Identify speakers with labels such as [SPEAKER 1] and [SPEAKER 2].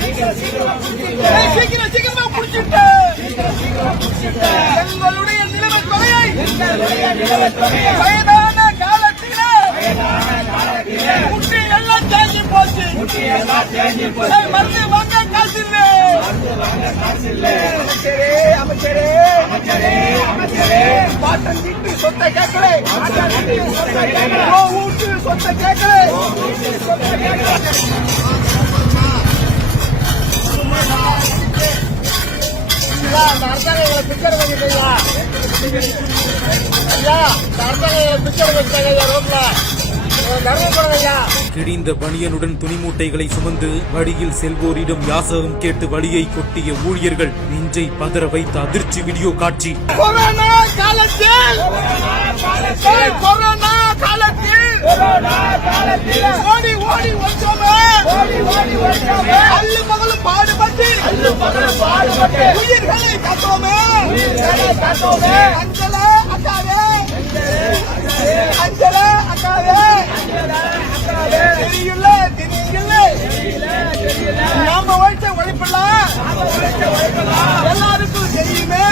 [SPEAKER 1] சீக்கிரம் சீக்கிரமா புடிச்சிட்டு எங்களுடைய நிலவு தொகையை வயதான காலத்தில் முட்டி எல்லாம் தேங்கி போச்சு மருந்து வாங்க காசு இல்லை அமைச்சரே அமைச்சரே அமைச்சரே அமைச்சரே பாட்டன் வீட்டு சொத்தை கேட்கல சொத்தை கேட்கல சொத்தை கேட்கல. பிச்சர் பண்ணிட்டீங்களா ஐயா பிச்சர் பண்ணிட்டாங்க ஐயா ரோட்ல
[SPEAKER 2] கிழிந்த பனியனுடன் துணிமூட்டைகளை சுமந்து வழியில் செல்வோரிடம் யாசகம் கேட்டு வழியை கொட்டிய ஊழியர்கள் நெஞ்சை பதற வைத்த அதிர்ச்சி வீடியோ காட்சி.
[SPEAKER 1] கொரோனா காலத்தில்! ஏய், கொரோனா காலத்தில்! ஓடி ஓடி வந்தோமே! அள்ளு மகளும் பாடுபட்டு! அஞ்சல அக்காவே அஞ்சல அக்காவே தெரியல தெரியல நாம உழைச்ச உழைப்பெல்லாம் எல்லாருக்கும் தெரியுமே.